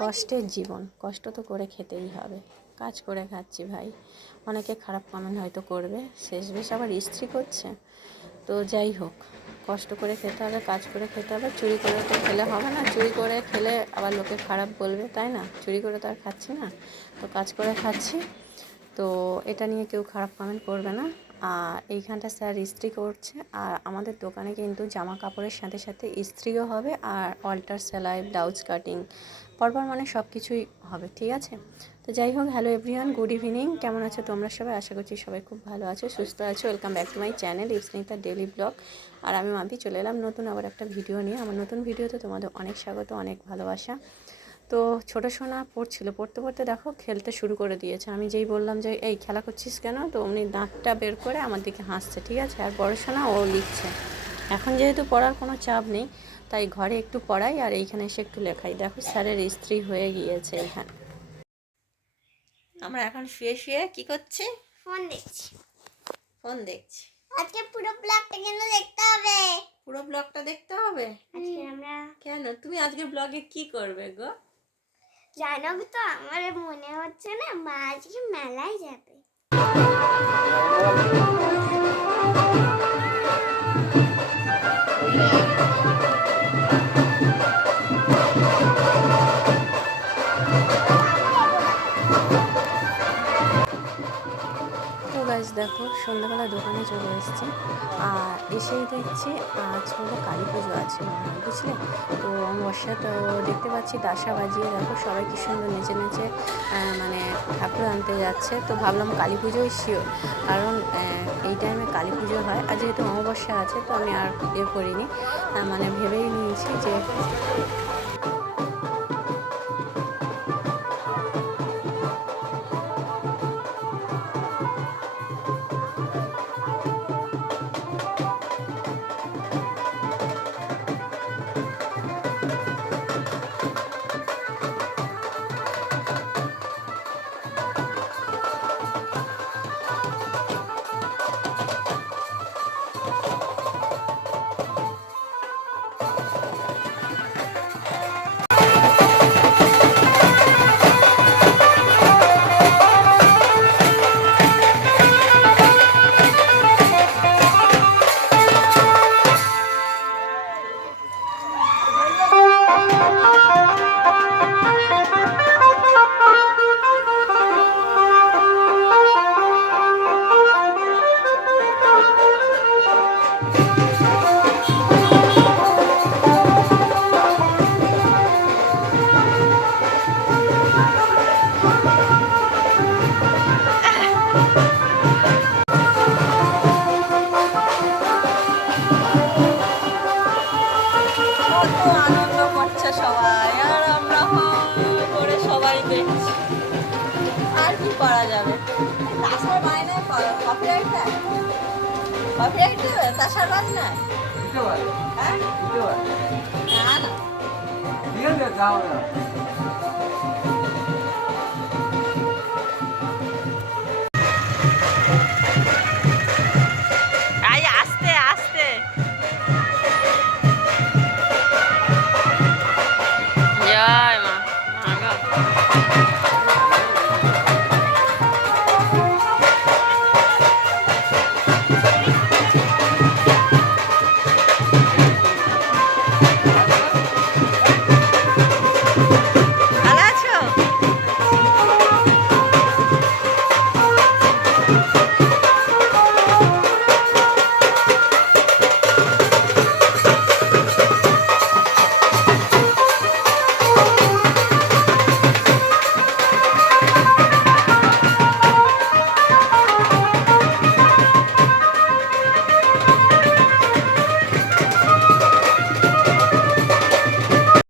কষ্টের জীবন, কষ্ট তো করে খেতেই হবে। কাজ করে খাচ্ছি ভাই। অনেকে খারাপ কমেন্ট হয়তো করবে। শেষ বেশ আবার স্ত্রী করছে। তো যাই হোক, কষ্ট করে খেতে হবে, কাজ করে খেতে হবে। চুরি করে তো খেলে হবে না। চুরি করে খেলে আবার লোকে খারাপ বলবে, তাই না? চুরি করে তো আর খাচ্ছি না। তো কাজ করে খাচ্ছি। তো এটা নিয়ে কেউ খারাপ কমেন্ট করবে না। এইখানটা স্যার ইস্ত্রি করছে। আর আমাদের দোকানে কিন্তু জামা কাপড়ের সাথে সাথে ইস্ত্রিও হবে আর অল্টার সেলাই, ব্লাউজ কাটিং, পরপর মানে সব কিছুই হবে, ঠিক আছে? তো যাই হোক হ্যালো এভরিওয়ান গুড ইভিনিং কেমন আছো তোমরা সবাই? আশা করছি সবাই খুব ভালো আছো, সুস্থ আছো। Welcome back to my channel Ipsanita daily blog আর আমি মাপি চলে এলাম নতুন আবার একটা ভিডিও নিয়ে। আমার নতুন ভিডিওতে তোমাদের অনেক স্বাগত, অনেক ভালোবাসা। তো ছোটো সোনা পড়ছিল পড়তে পড়তে দেখো খেলতে শুরু করে দিয়েছে। আমি যেই বললাম যে এই খেলা করছিস কেন? তো অমনি দাঁতটা বের করে আমার দিকে হাসছে ঠিক আছে? আর বড় সোনা ও লিখছে এখন যেহেতু পড়ার কোনো চাপ নেই তাই ঘরে একটু পড়াই আর এইখানে এসে একটু লেখাই। দেখো স্যারের স্ত্রী হয়ে গিয়েছে এখানে। আমরা এখন শুয়ে শুয়ে কি করছি? ফোন দেখছি। ফোন দেখছি। আজকে পুরো ব্লগটা কিন্তু দেখতে হবে? পুরো ব্লগটা দেখতে হবে? আজকে আমরা কেন? তুমি আজকে ব্লগে কি করবে গো? জানো তো আমার মনে হচ্ছে না মা আজকে মেলায় যাবে। গাছ দেখো, সন্ধ্যাবেলা দোকানে চলে এসেছি। আর এসেই দেখছি আজ হলো কালী পুজো আছে, বুঝলে? তো বর্ষা তো দেখতে পাচ্ছি, দাসা বাজিয়ে দেখো, সবাই কি সুন্দর নেচে নেচে মানে ঠাকুর আনতে যাচ্ছে। তো ভাবলাম কালী পুজোই শিওর কারণ এই টাইমে কালী পুজো হয়। আর যেহেতু অমাবস্যা আছে, তো আমি আর ইয়ে করিনি। মানে ভেবেই নিয়েছি যে দেয় কপিরাইট দেবে তাসার বাজনায় দিতে পারে হ্যাঁ? দিতে পারে না না। আছে যাও না।